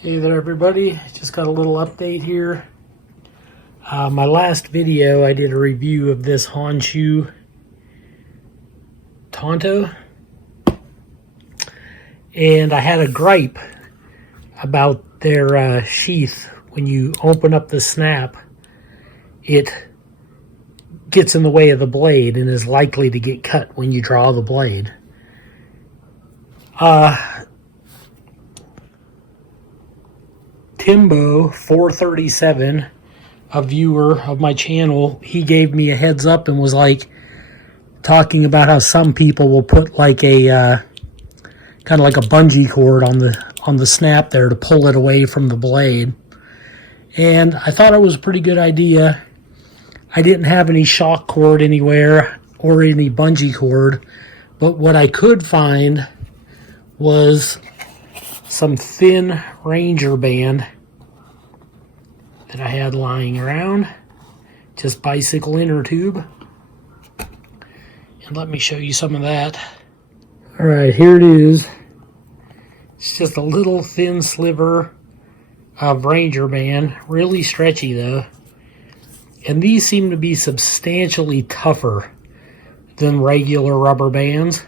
Hey there everybody, just got a little update here. My last video I did a review of this Honshu Tanto, and I had a gripe about their sheath. When you open up the snap, it gets in the way of the blade and is likely to get cut when you draw the blade. Timbo 437, a viewer of my channel, he gave me a heads up and was like talking about how some people will put like a kind of like a bungee cord on the snap there to pull it away from the blade. And I thought it was a pretty good idea. I didn't have any shock cord anywhere or any bungee cord, but what I could find was some thin Ranger band that I had lying around, just bicycle inner tube. And let me show you some of that. All right, here it is. It's just a little thin sliver of Ranger band, really stretchy though. And these seem to be substantially tougher than regular rubber bands.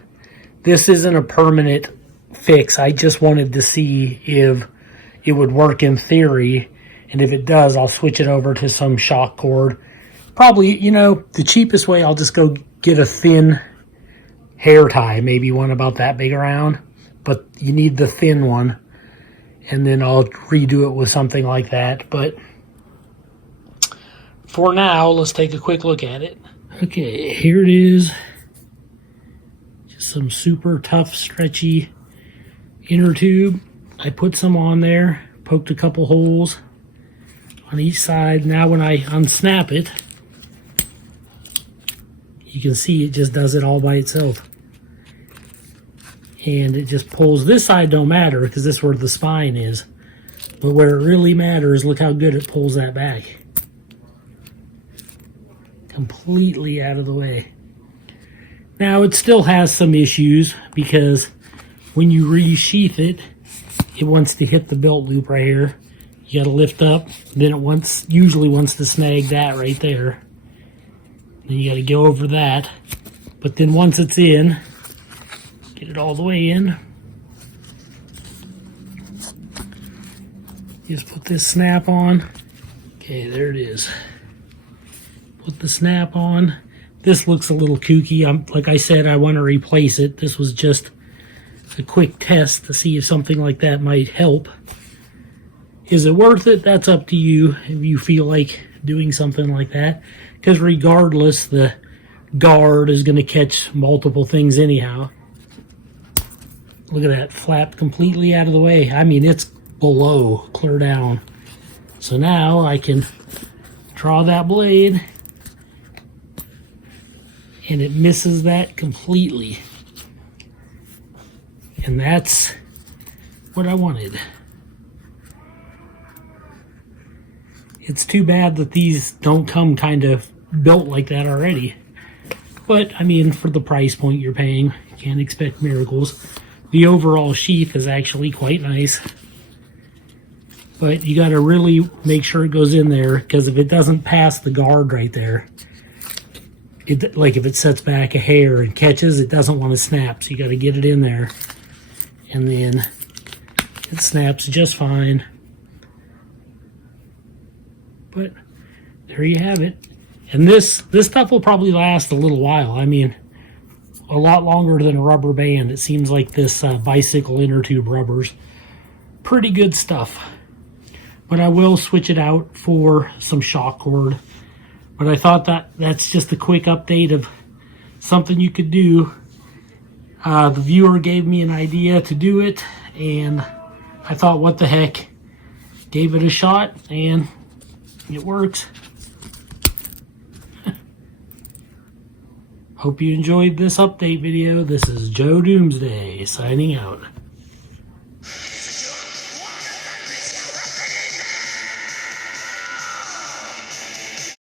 This isn't a permanent fix. I just wanted to see if it would work in theory, and if it does, I'll switch it over to some shock cord. Probably, you know, the cheapest way, I'll just go get a thin hair tie, maybe one about that big around, but you need the thin one, and then I'll redo it with something like that. But for now, let's take a quick look at it. Okay, here it is. Just some super tough, stretchy inner tube. I put some on there, poked a couple holes on each side. Now when I unsnap it, you can see it just does it all by itself. And it just pulls. This side don't matter because this is where the spine is. But where it really matters, look how good it pulls that back. Completely out of the way. Now it still has some issues because when you resheath it, it wants to hit the belt loop right here. You gotta lift up, then it usually wants to snag that right there. Then you gotta go over that. But then once it's in, get it all the way in. Just put this snap on. Okay, there it is. Put the snap on. This looks a little kooky. Like I said, I want to replace it. This was just a quick test to see if something like that might help. Is it worth it? That's up to you if you feel like doing something like that. Because regardless, the guard is going to catch multiple things anyhow. Look at that, flapped completely out of the way. I mean, it's below, clear down. So now I can draw that blade, and it misses that completely. And that's what I wanted. It's too bad that these don't come kind of built like that already. But, I mean, for the price point you're paying, you can't expect miracles. The overall sheath is actually quite nice. But you got to really make sure it goes in there, because if it doesn't pass the guard right there, like if it sets back a hair and catches, it doesn't want to snap. So you got to get it in there. And then it snaps just fine. But there you have it. And this stuff will probably last a little while. I mean, a lot longer than a rubber band. It seems like this bicycle inner tube rubber's pretty good stuff. But I will switch it out for some shock cord. But I thought that's just a quick update of something you could do. The viewer gave me an idea to do it, and I thought, what the heck, gave it a shot, and it works. Hope you enjoyed this update video. This is Joe Doomsday signing out.